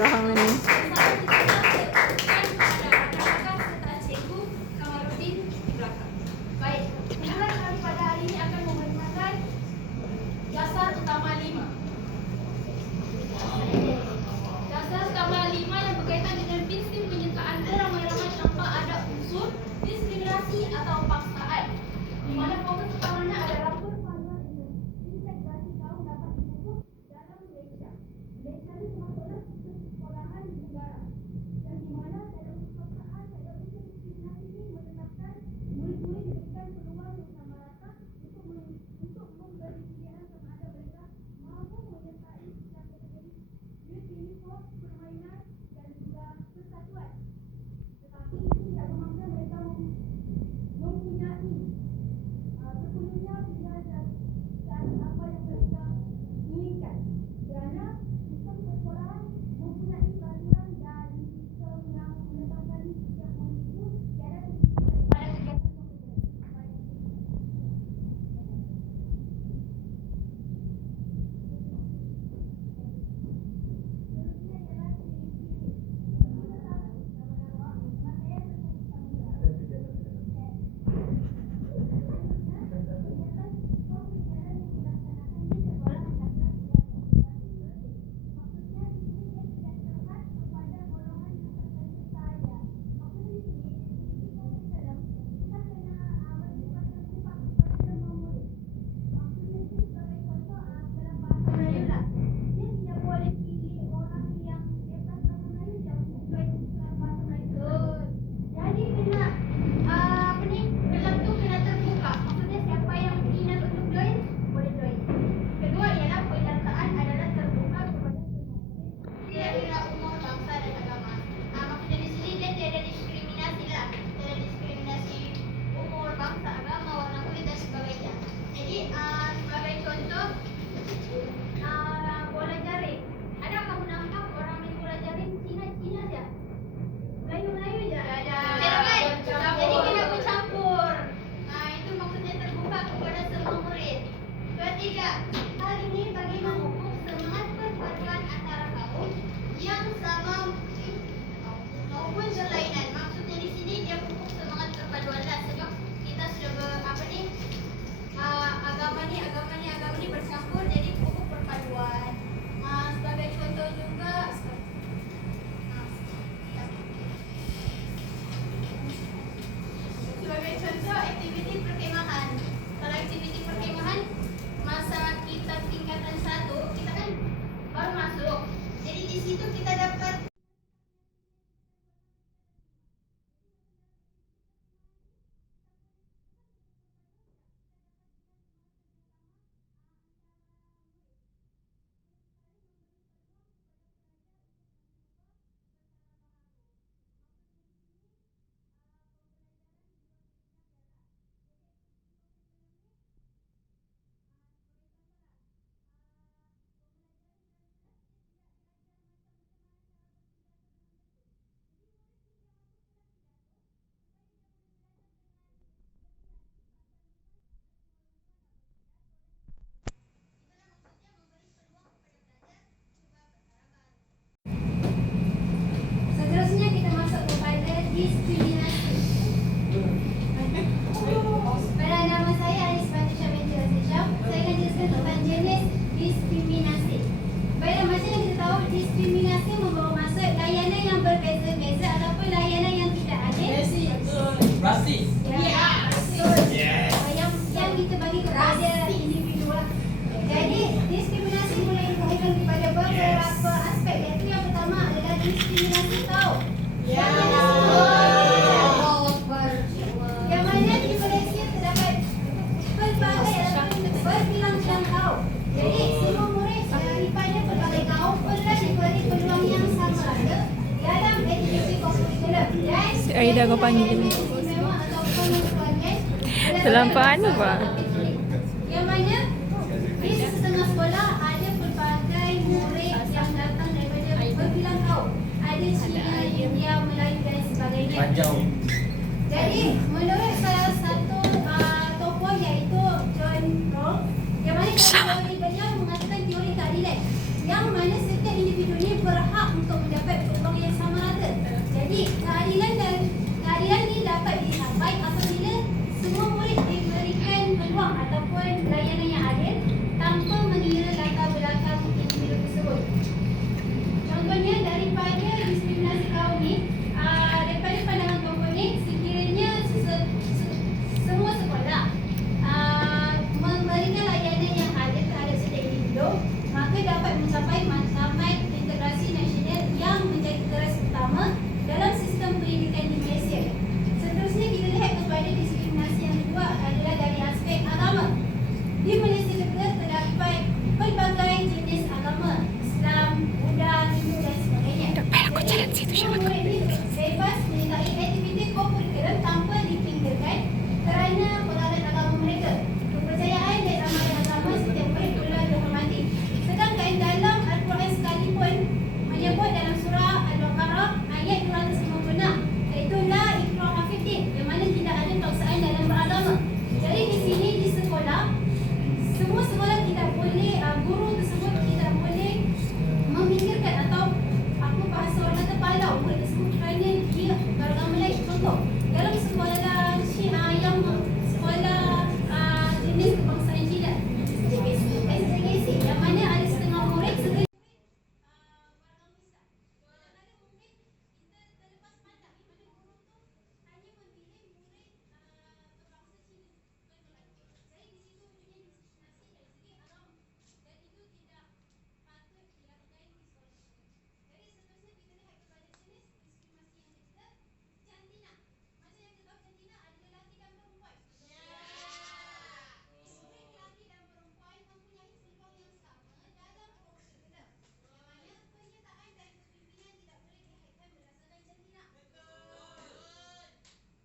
belakang ni. Baik, pembukaan kami pada hari ini akan menggunakan dasar utama 5. Dasar utama 5 yang berkaitan dengan prinsip penyertaan beramai-ramai tanpa ada unsur diskriminasi atau paksaan. Di mana fokus utamanya adalah perpaduan integrasi kaum dapat dipupuk dalam Malaysia. Malaysia ini termasuklah sistem sekolahan negara. Dan di mana dalam paksaan ada unsur diskriminasi ini menetapkan murid-murid diberikan peluang yang sama rata untuk memberi pilihan sama ada mereka mahu menyertai setiap kategori youth uniform, permainan dan juga persatuan. Tetapi itu tidak bermakna mereka mempunyai sepenuhnya pilihan dan apa yang mereka inginkan. Kerana sistem persekolahan mempunyai peraturan dan sistem yang menetapkan setiap murid itu tiada terpisah daripada kegiatan pembelajaran. Jadi kena apa ni, dalam tu kena terbuka. Maksudnya siapa yang minat untuk join boleh join. Kedua ialah penyertaan adalah terbuka kepada semua. Tiada umur, bangsa dan agama. Maksudnya di sini dia tiada diskriminasi lah. Tiada diskriminasi umur, bangsa, agama, warna kulit dan sebagainya. Jadi sebagai contoh bola jaring. Ada kamu nampak orang main bola jaring Cina saja? Melayu je. Ada kan? Jadi kena bercampur. Itu maksudnya terbuka kepada semua murid. Ketiga, hal ini bagi memupuk semangat perpaduan antara kaum yang sama maupun berlainan. Maksudnya di sini dia pupuk semangat perpaduan lah, sebab kita sudah agama ni bercampur, jadi pupuk perpaduan. Sebagai contoh juga aktiviti perkemahan. Kalau aktiviti perkemahan masa kita tingkatan 1, kita kan baru masuk. Jadi di situ kita dapat seterusnya kita masuk kepada diskriminasi. Pada nama saya Aris Patricia Binti Razisham, saya akan jelaskan tentang jenis diskriminasi. Baiklah, macam yang kita tahu, diskriminasi membawa maksud layanan yang berbeza-beza ataupun layanan yang tidak adil. Rasis. Ya, betul. Yang kita bagi kepada individu lah. Jadi, diskriminasi boleh dikaitkan kepada beberapa aspek. Iaitu yang pertama adalah diskriminasi kaum. Yang mana di Malaysia terdapat pelbagai ataupun berbilang-bilang kaum. Jadi, semua murid daripada pelbagai kaum perlu diberi peluang yang sama rata dalam aktiviti kurikulam. Dan Si Aida kau panggil ni. istimewa ataupun sebagainya. Terlampau anu, Pak. Yang mana di setengah sekolah ada pelbagai murid yang datang daripada berbilang kaum. Ada Cina, India, Melayu dan sebagainya. Panjang. Jadi menurut salah satu tokoh iaitu John Rawls, yang mana dalam teori beliau mengatakan teori keadilan, yang mana setiap individu ini berhak untuk mendapat peluang yang sama rata. Jadi keadilan ini dapat dicapai apabila semua murid diberikan peluang ataupun layanan yang adil tanpa mengira latar belakang individu tersebut. Contohnya daripada diskriminasi kaum ni, daripada pandangan komponen, sekiranya semua sekolah memberikan layanan yang adil terhadap setiap individu, maka dapat mencapai matlamat integrasi nasional yang menjadi teras utama dalam sistem pendidikan di Malaysia. Seterusnya kita lihat kepada diskriminasi yang kedua adalah dari aspek agama. Di Malaysia juga terdapat pelbagai jenis agama, Islam, Buddha, Hindu dan sebagainya. Semua murid ini bebas menyertai aktiviti co-curriculum tanpa dipinggirkan kerana pengaruh agama mereka. Kepercayaan dan amalan agama setiap murid perlu dihormati. Sedangkan dalam Al-Quran sekalipun menyebut dalam surah Al-Baqarah ayat 256, iaitu la ikraha fiddin, yang mana tidak ada paksaan dalam beragama. Jadi di sini di sekolah, semua sekolah tidak boleh, guru tersebut tidak boleh memikirkan atau apa bahasa orang kata palau murid tersebut kerana dia beragama lain. Contoh, dalam sekolah Syiah yang sekolah jenis kebangsaan Cina, SJKC, yang mana ada setengah murid beragama Islam. Kadang-kadang mungkin kita terlepas pandang di mana guru tu hanya memilih murid berbangsa Cina, bukan Melayu. Jadi di situ punya diskriminasi dari segi agama, dan itu tidak patut dilakukan di sekolah tersebut. Jadi seterusnya kita lihat kepada jenis diskriminasi yang ketiga, jantina. Macam yang kita tahu, jantina ada lelaki dan perempuan. Murid lelaki dan perempuan mempunyai peluang yang sama dalam co-curriculum, yang mana penyertaan dan kepimpinan tidak boleh dikaitkan berdasarkan jantina.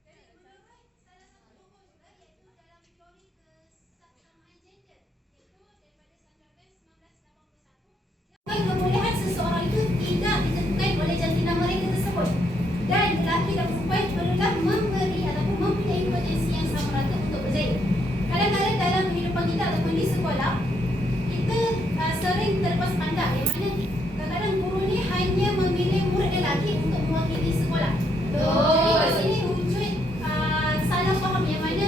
Jadi menurut salah satu tokoh juga, iaitu dalam teori kesamaan gender, iaitu daripada Sandragan 1981, yang kebolehan seseorang itu tidak ditentukan oleh jantina mereka tersebut, dan lelaki dan perempuan perlulah memberi ataupun mempunyai potensi yang sama rata untuk berjaya. Kadang-kadang dalam kehidupan kita ataupun di sekolah, kita sering terlepas pandang, yang mana kadang-kadang guru ni hanya memilih murid lelaki untuk mewakili sekolah. Jadi di sini wujud salah faham, yang mana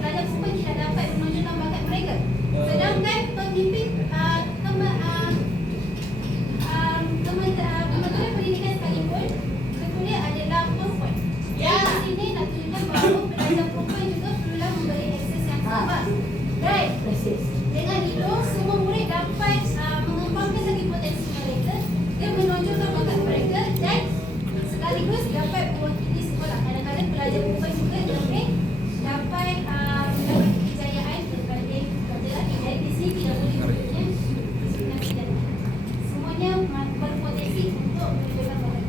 pelajar perempuan tidak dapat menunjukkan bakat mereka. Sedangkan pemimpin Kementerian Pendidikan sekalipun, ketua adalah perempuan. Jadi di sini nak tunjukkan bahawa pelajar perempuan juga perlulah memberi akses yang sama. Dan dengan itu, semua murid dapat mengembangkan lagi potensi mereka dan menonjolkan bakat mereka, dan sekaligus dapat mewakili sekolah. Kadang-kadang pelajar perempuan juga dapat mendapat kejayaan berbanding pelajar lelaki. Jadi di sini tidak boleh wujudnya diskriminasi dan semuanya berpotensi untuk menunjukkan bakat.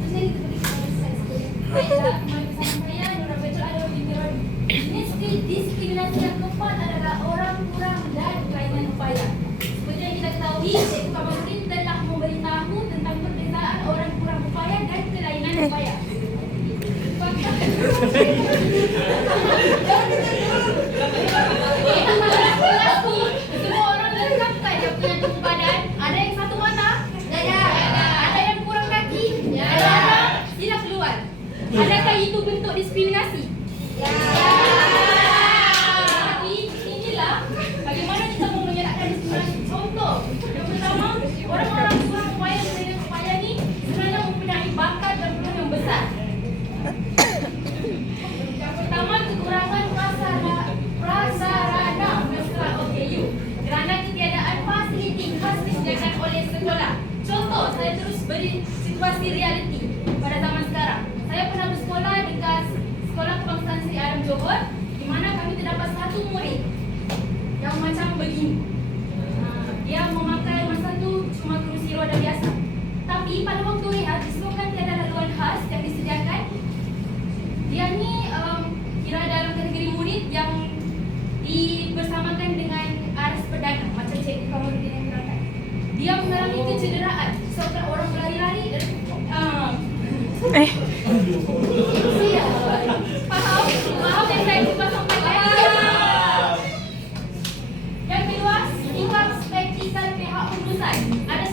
Terusnya kita beri kepada slide seterusnya. Baiklah, bersama saya Nora Betul ada Wingeron. Jenis diskriminasi yang keempat adalah orang kurang dan kelainan upaya. Seperti yang kita ketahui, Cikgu Kamarudin telah memberitahu tentang perbezaan orang kurang upaya dan kelainan upaya. Semua orang lengkap tak dia punya tubuh badan? Ada yang satu mata? Ada yang kurang kaki? Sila keluar. Adakah itu bentuk diskriminasi? Jadi inilah bagaimana kita mau menyerahkan diskriminasi. Contoh, yang pertama, orang-orang kurang upaya dan kelainan upaya ni sebenarnya mempunyai bakat dan peluang yang besar. Yang pertama, kekurangan prasarana mesra OKU kerana ketiadaan fasiliti khas disediakan oleh sekolah. Contoh, saya terus beri situasi realiti pada zaman sekarang. Saya pernah bersekolah dekat Sekolah Kebangsaan Seri Adam Johor, di mana kami terdapat satu murid yang macam begini. Dia memakai masa tu cuma kerusi roda biasa. Tapi pada waktu rehat, disebabkan tiada laluan khas yang disediakan, dia ni kira dalam kategori murid yang dibersamakan dengan aras perdana, macam Cikgu Kamarudin yang menerangkan. Dia mengalami kecederaan sebab orang berlari-lari. Faham yang saya cuba sampaikan. Yang kedua, sikap spektikal pihak urusan. Ada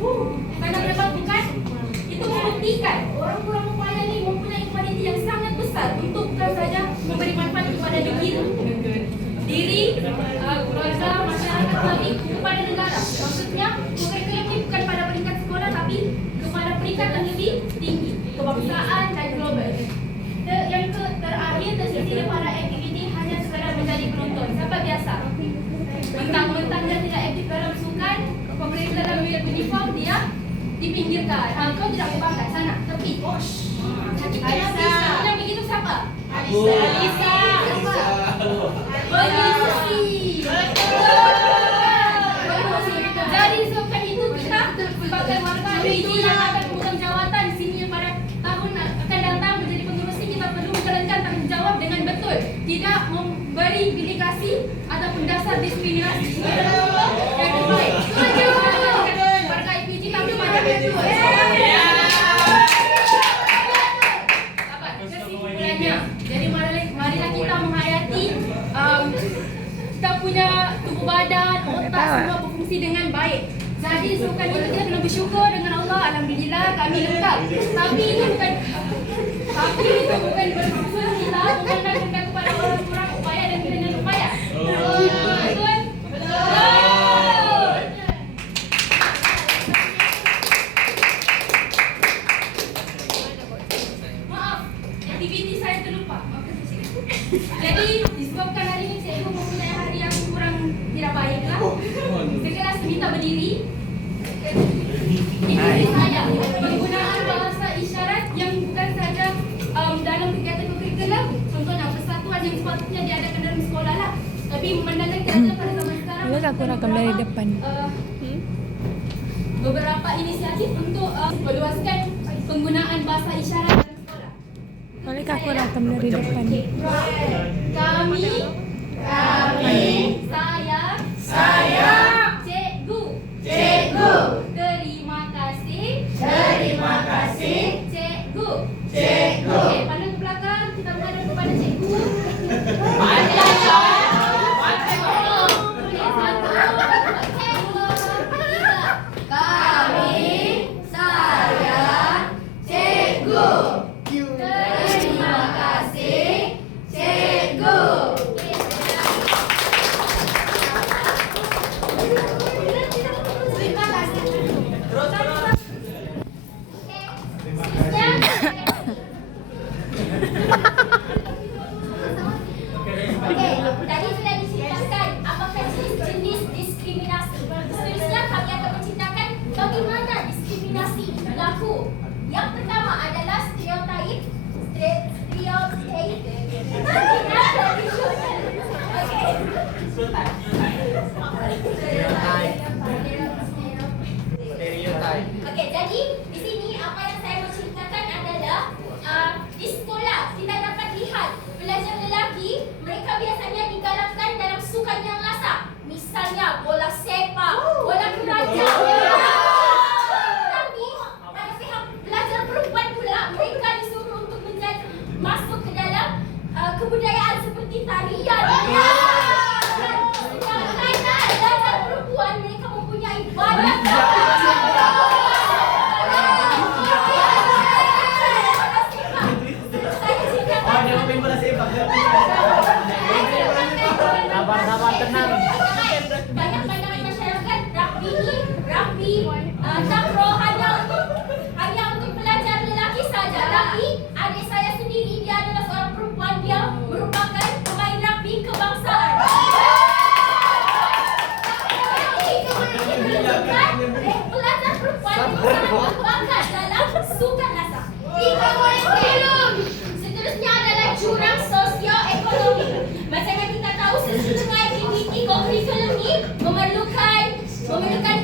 Sangat hebat bukan? Itu membuktikan orang kurang upaya ini mempunyai kualiti yang sangat besar untuk bukan saja memberi manfaat kepada diri, keluarga, masyarakat, tapi kepada negara. Maksudnya, kurikulum ini bukan pada peringkat sekolah, tapi kepada peringkat yang lebih tinggi, kebangsaan dan global. Yang terakhir, tersisih para aktiviti hanya sekadar menjadi penonton. Siapa biasa? Mentang-mentang dia tidak aktif dalam sukan, pemerintah dalam uniform, dia dipinggirkan. Kau tidak berbangga, sana, tepi. Alisa. Yang begitu siapa? Alisa. Bergisi. Jadi disebabkan itu kita sebagai warga biji yang akan memegang jawatan di sini yang pada tahun akan datang menjadi pengurus ini, kita perlu menjalankan tanggung jawab dengan betul, tidak memberi indikasi ataupun dasar diskriminasi. Yang terbaik. Warga IPG kami pada kesimpulannya. Jadi marilah kita menghayati kita punya tubuh badan, otak semua berfungsi dengan baik. Jadi disebabkan itu kita kena bersyukur dengan Allah. Alhamdulillah kami lengkap. Tapi itu bukan bermaksud kita memandangkan kepada orang kurang upaya dan kita dengan upaya. Betul? Maaf, aktiviti saya terlupa. Jadi disebabkan hari ini saya mempunyai hari yang kurang tidak baik lah. Segera minta berdiri. Ini saya penggunaan bahasa isyarat yang bukan saja dalam kegiatan kurikulum, contohnya persatuan yang sepatutnya diadakan dalam sekolah lah, tapi memandangkan keadaan pada zaman sekarang. Boleh aku rakam dari depan. Beberapa inisiatif untuk meluaskan penggunaan bahasa isyarat dalam sekolah. Boleh aku rakam dari depan. Kami, saya, cikgu, terima kasih, cikgu. Okey, pandang ke belakang, kita menghadap kepada cikgu. Kami, saya, cikgu. Terima kasih, cikgu. Terima kasih. Okey, tadi sudah diceritakan apakah jenis diskriminasi. Seterusnya kami akan menceritakan bagaimana diskriminasi berlaku. Yang pertama adalah stereotip. Okey, jadi di sini apa yang saya mau ceritakan adalah di sekolah kita dapat lihat pelajar lelaki mereka biasanya digalakkan dalam sukan yang lasak. Misalnya bola sepak, bola kerajaan. Tapi pada pihak pelajar perempuan pula mereka disuruh untuk menjadi masuk ke dalam kebudayaan seperti tarian. Pelajar perempuan mereka mempunyai banyak Sabar, tenang. banyak pandangan masyarakat rapi takro hanya untuk pelajar lelaki saja. Tapi adik saya sendiri dia adalah seorang perempuan, dia merupakan pemain rapi kebangsaan. Pelajar perempuan sangat berbakat dalam sukan lasak. Seterusnya adalah jurang sosioekonomi. Macam yang kita tahu, sesungguhnya aktiviti kurikulum ini memerlukan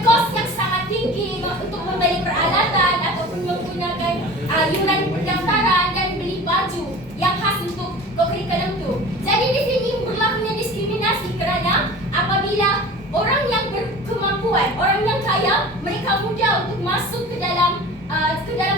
kos yang sangat tinggi untuk membeli peralatan ataupun menggunakan iuran pendaftaran dan beli baju yang khas untuk kurikulum itu. Jadi di sini berlakunya diskriminasi kerana apabila orang yang berkemampuan, orang yang kaya, mereka mudah untuk masuk ke dalam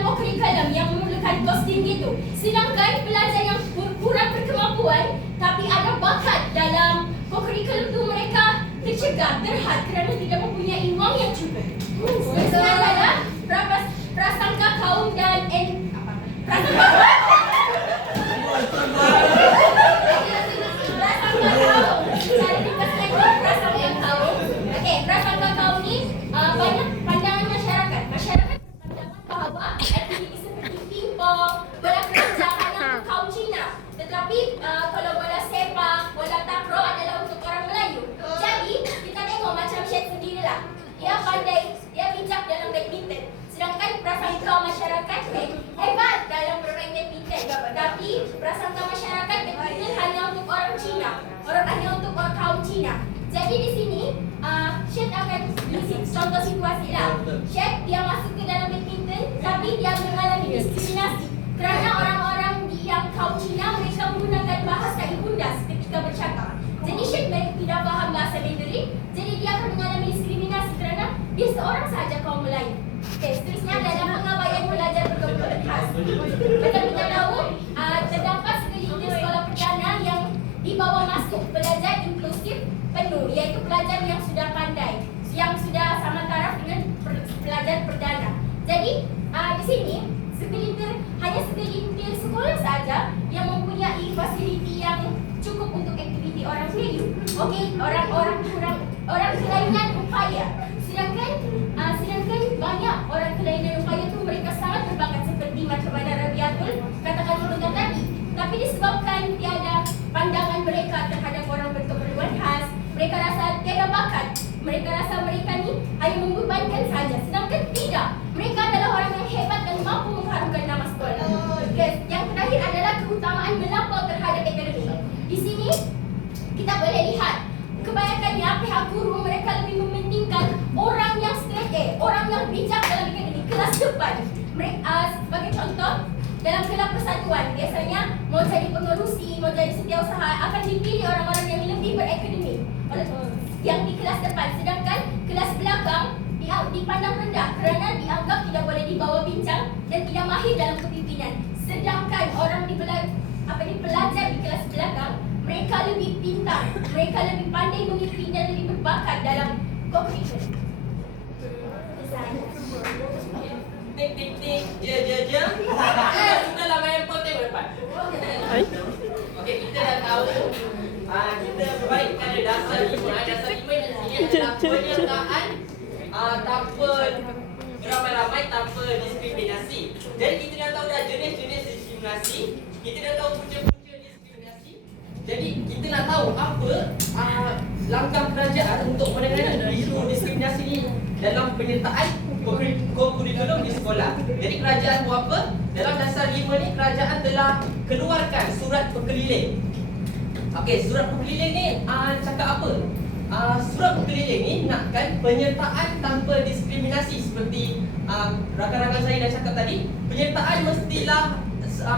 kurikulum yang memerlukan kos tinggi itu. Sedangkan pelajar yang kurang berkemampuan tapi ada bakat dalam kurikulum itu mereka tercegah, terhad kerana tidak mempunyai wang yang cukup. Seterusnya adalah prasangka kaum dan prasangka kaum. Cara dipasangkan prasangka kaum. Okey, prasangka kaum ni banyak pandangan masyarakat. Masyarakat berpandangan bahawa aktiviti seperti pingpong, bola keranjang hanya untuk kaum Cina. Tetapi kalau bola sepak, bola takraw adalah untuk orang Melayu. Jadi kita tengok macam Syed sendirilah. Dia pandai, dia bijak dalam badminton. Sedangkan prasangka masyarakat hebat dalam bermain badminton. Tapi prasangka masyarakat badminton hanya untuk orang Cina. Hanya untuk orang kaum Cina. Jadi di sini Syed akan isi contoh situasi lah. Syed dia masuk ke dalam badminton tapi dia mengalami diskriminasi kerana orang-orang yang kaum Cina mereka menggunakan bahasa ibunda ketika bercakap. Jadi Syed tidak faham bahasa Mandarin, jadi dia akan mengalami diskriminasi kerana dia seorang sahaja kaum Melayu. Okey, seterusnya adalah pengabaian pelajar berkebutuhan khas. Macam kita tahu, terdapat segelintir sekolah perdana yang dibawa masuk pelajar inklusif penuh, iaitu pelajar yang sudah pandai, yang sudah sama taraf dengan pelajar perdana. Jadi di sini hanya segelintir sekolah saja yang mempunyai fasiliti yang cukup untuk aktiviti orang Melayu. Okey, orang kelainan upaya. Sedangkan banyak orang kelainan upaya tu mereka sangat berbakat seperti macam mana Rabiatul katakan sebelum tadi. Tapi disebabkan tiada pandangan mereka terhadap orang berkeperluan khas, mereka rasa tiada bakat. Mereka rasa mereka ni hanya membebankan saja. Sedangkan tidak. Mereka adalah orang yang hebat dan mampu mengharumkan nama sekolah. Yang terakhir adalah keutamaan melampau terhadap akademik. Di sini kita boleh lihat kebanyakannya pihak guru mereka lebih mementingkan orang yang straight A, orang yang bijak dalam akademik, kelas depan. Mereka sebagai contoh dalam kelab persatuan biasanya mau jadi pengerusi, mau jadi setiausaha akan dipilih orang-orang yang lebih berakademik yang di kelas depan, sedangkan kelas belakang dipandang rendah kerana dianggap tidak boleh dibawa bincang dan tidak mahir dalam kepimpinan. Sedangkan orang pelajar di kelas belakang mereka lebih pintar, mereka lebih pandai memimpin dan lebih berbakat dalam co-curriculum. Tik tik tik, je. Sudahlah main pun tengok depan. Okey, kita dah tahu. Kita perbaikkan dasar 5. Dasar 5 di sini adalah penyertaan tanpa beramai-ramai, tanpa diskriminasi. Jadi kita dah tahu dah jenis-jenis diskriminasi. Kita dah tahu punca-punca diskriminasi. Jadi kita nak tahu apa langkah kerajaan untuk menangani isu diskriminasi ni dalam penyertaan kurikulum di sekolah. Jadi kerajaan buat apa? Dalam dasar 5 ni kerajaan telah keluarkan surat berkeliling. Okey, surat berkeliling ni cakap apa? Surat berkeliling ni nakkan penyertaan tanpa diskriminasi seperti rakan-rakan saya dah cakap tadi. Penyertaan mestilah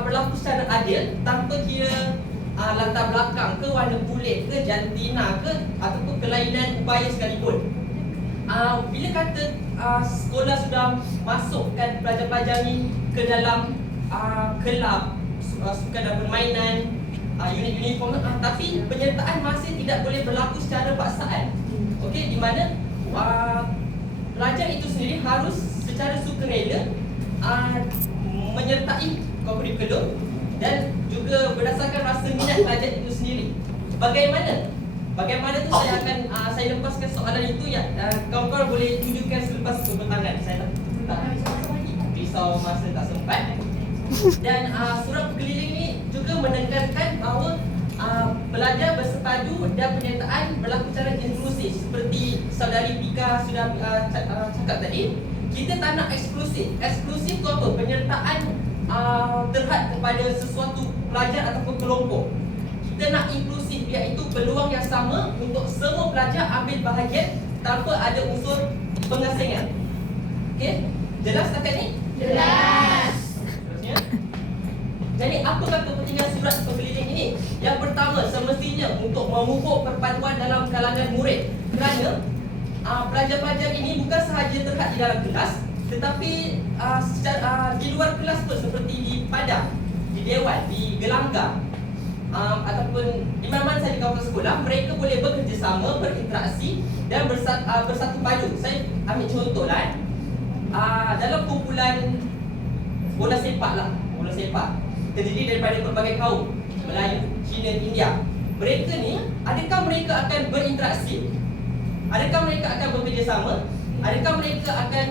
berlaku secara adil tanpa kira latar belakang ke, warna kulit ke, jantina ke ataupun kelainan upaya sekalipun. Bila kata sekolah sudah masukkan pelajar-pelajar ni ke dalam kelab, sukan dan permainan, unit uniform, tapi penyertaan masih tidak boleh berlaku secara paksaan. Okey, di mana pelajar itu sendiri harus secara sukarela menyertai kurikulum dan juga berdasarkan rasa minat pelajar itu sendiri. Bagaimana tu saya lepaskan soalan itu ya. Kawan-kawan boleh tunjukkan selepas turun tangan. Saya tak risau masa tak sempat. Dan surat berkeliling ni juga menekankan bahawa pelajar bersepadu dan penyertaan berlaku secara inklusif. Seperti saudari Pika sudah cakap tadi, kita tak nak eksklusif. Eksklusif tu apa? Penyertaan terhad kepada sesuatu pelajar ataupun kelompok. Kita nak inklusif, iaitu peluang yang sama untuk semua pelajar ambil bahagian tanpa ada unsur pengasingan. Okey, jelas setakat ni? Jelas. Terusnya, jadi apakah kepentingan surat berkeliling ini? Yang pertama, semestinya untuk memupuk perpaduan dalam kalangan murid. Kerana pelajar-pelajar ini bukan sahaja terhad di dalam kelas, tetapi di luar kelas pun, seperti di padang, di dewan, di gelanggang. ataupun di mana-mana saja di kawasan sekolah, mereka boleh bekerjasama, berinteraksi dan bersatu padu. Saya ambil contohlah dalam kumpulan bola sepak lah, bola sepak terdiri daripada pelbagai kaum, Melayu, Cina, India. Mereka ni, adakah mereka akan berinteraksi? Adakah mereka akan bekerjasama? Adakah mereka akan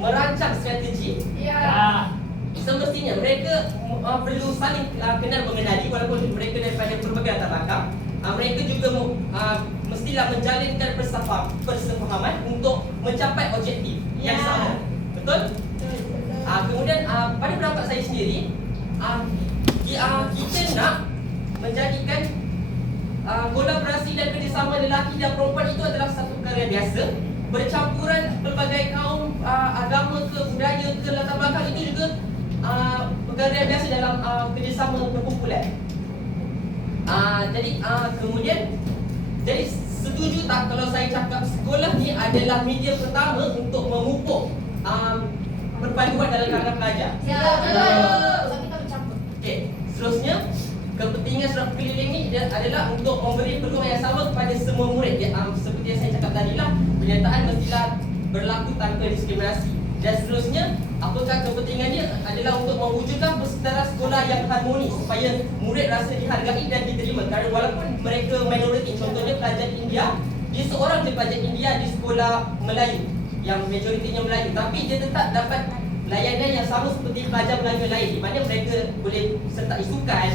merancang strategi? Ya. Semestinya mereka perlu saling kenal mengenali walaupun mereka daripada berbagai latar belakang. Mereka juga mestilah menjalinkan persefahaman untuk mencapai objektif yang sama. Betul? Kemudian pada pendapat saya sendiri, kita nak menjadikan kolaborasi dan kerjasama lelaki dan perempuan itu adalah satu perkara yang biasa. Bercampuran pelbagai kaum, agama ke, budaya ke, latar belakang itu juga perkara yang biasa dalam kerjasama perkumpulan. Kemudian, jadi setuju tak kalau saya cakap sekolah ni adalah media pertama untuk memupuk perpaduan dalam kalangan pelajar? Ya, betul. Kita bercampur. Okey, seterusnya kepentingan surat keliling ni adalah untuk memberi peluang yang sama kepada semua murid. Seperti yang saya cakap tadi lah, penyertaan mestilah berlaku tanpa diskriminasi. Dan seterusnya, apakah kepentingannya adalah untuk mewujudkan persekitaran sekolah yang harmonis supaya murid rasa dihargai dan diterima. Kerana walaupun mereka minoriti, contohnya pelajar India, dia seorang je pelajar India di sekolah Melayu yang majoritinya Melayu, tapi dia tetap dapat layanan yang sama seperti pelajar Melayu lain, di mana mereka boleh sertai sukan,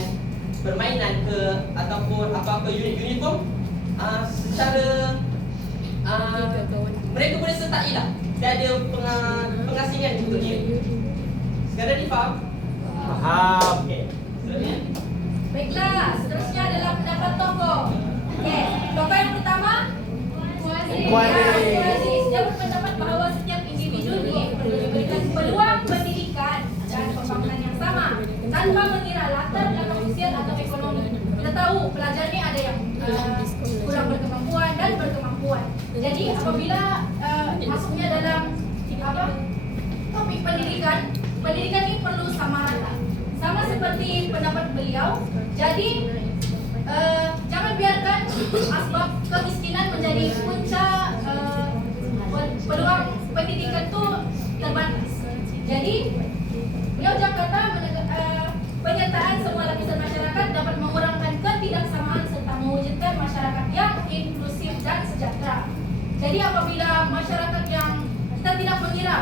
permainan ke, ataupun apa-apa unit uniform secara mereka boleh sertai lah. Dia ada pengasingan untuk dia. Sekarang ni faham? Faham. Okey. Seterusnya. Baiklah, seterusnya adalah pendapat tokoh. Okey, tokoh yang pertama Muaziz. Dia berpendapat bahawa setiap individu ni perlu diberikan peluang pendidikan dan pembangunan yang sama tanpa mengira latar belakang sosial atau ekonomi. Kita tahu pelajar ni ada yang kurang berkemampuan dan berkemampuan. Jadi apabila masuknya dalam topik pendidikan ini perlu sama rata. Sama seperti pendapat beliau. Jadi jangan biarkan asbab kemiskinan menjadi punca peluang pendidikan itu terbatas. Jadi beliau Jakarta penyertaan semua lapisan masyarakat dapat mengurangkan ketidaksamaan serta mewujudkan masyarakat yang inklusif dan sejahtera. Jadi apabila masyarakat yang kita tidak mengira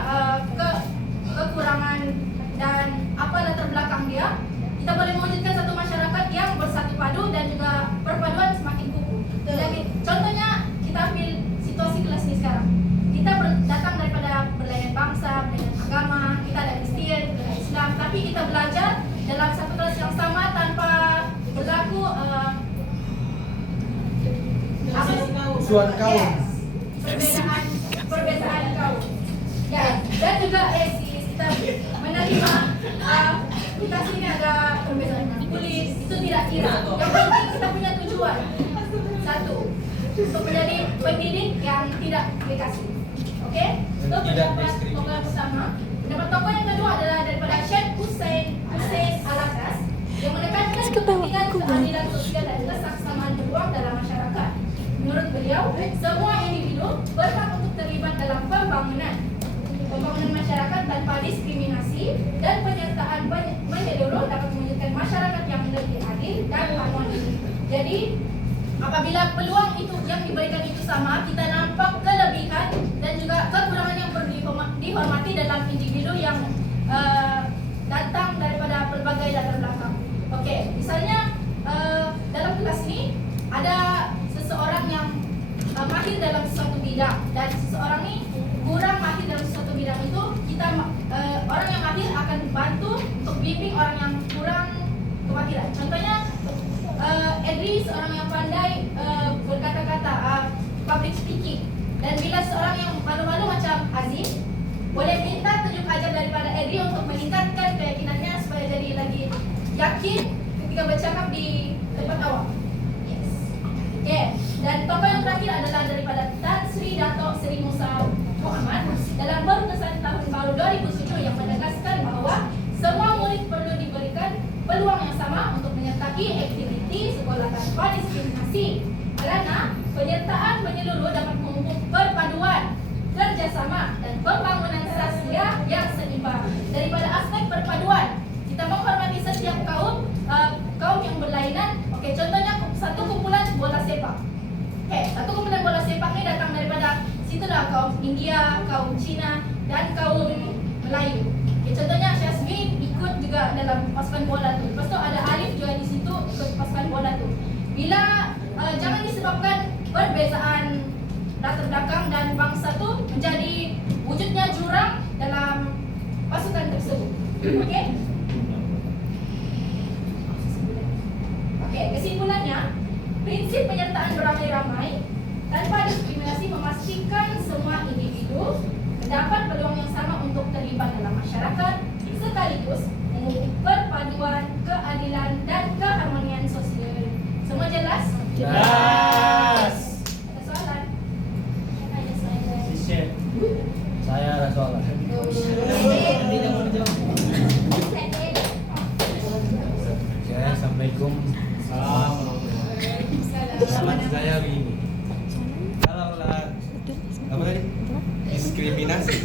kekurangan dan apa latar belakang dia, kita boleh mewujudkan satu masyarakat yang bersatu padu dan juga perpaduan semakin kukuh. Jadi contohnya kita ambil situasi kelas ini sekarang. Kita datang daripada berlainan bangsa, berlainan agama, kita ada Kristian, ada Islam, tapi kita belajar dalam satu kelas yang sama tanpa berlaku Suan kaum. Perbezaan kaum. Ya, dan juga kita menerima kita sini ada perbezaan kulit, itu tidak kira. Yang penting kita punya tujuan. Satu, untuk menjadi pendidik yang tidak aplikasi. Okey? Itu pendapat tokoh yang pertama. Pendapat tokoh yang kedua adalah daripada Syekh Hussein Alatas yang menekankan kepentingan keadilan sosial dan kesamaan peluang dalam masyarakat. Menurut beliau, semua individu berhak untuk terlibat dalam pembangunan masyarakat tanpa diskriminasi dan penyertaan menyeluruh dapat mewujudkan masyarakat yang lebih adil dan harmonis. Jadi, apabila peluang itu yang diberikan itu sama, kita nampak kelebihan dan juga kekurangan yang perlu dihormati dalam individu yang datang daripada pelbagai latar belakang. Okey, misalnya dalam kelas ini ada seseorang yang mahir dalam sesuatu bidang dan seseorang ini kurang mahir dalam sesuatu bidang itu, kita orang yang mahir akan bantu untuk bimbing orang yang kurang kemahiran. Contohnya Edri seorang yang pandai berkata-kata, public speaking, dan bila seorang yang malu-malu macam Aziz, boleh minta tunjuk ajar daripada Edri untuk meningkatkan keyakinannya supaya jadi lagi yakin ketika bercakap di tempat awam. Yes. Okay. Dan tokoh yang terakhir adalah daripada Tan Sri Dato' Seri Musa Muhammad dalam berkesan tahun baru 2007 yang menegaskan bahawa semua murid perlu diberikan peluang yang sama untuk diskriminasi. Karena penyertaan menyeluruh dapat memupuk perpaduan, kerjasama, dan pembangunan sosial yang seimbang. Daripada aspek perpaduan, kita menghormati setiap kaum yang berlainan. Oke, contohnya satu kumpulan bola sepak. Satu kumpulan bola sepak ini datang daripada situlah kaum India, kaum Cina, dan kaum Melayu. Oke, contohnya Syazmin ikut juga dalam pasukan bola tu. Lepas tu ada Alif juga di situ ikut pasukan bola tu. Bila jangan disebabkan perbezaan latar belakang dan bangsa tu menjadi wujudnya jurang dalam pasukan tersebut. Okey? Okey, kesimpulannya, prinsip penyertaan beramai-ramai tanpa diskriminasi memastikan semua individu mendapat peluang yang sama untuk terlibat dalam masyarakat, sekaligus memupuk perpaduan, keadilan, dan keharmonian sosial. Semua jelas? Jelas. Ada soalan? Ada soalan? Saya ada soalan. Tidak mau dijawab. Oke, assalamualaikum. Salah saya begini. Kalau lah apa tadi? Diskriminasi.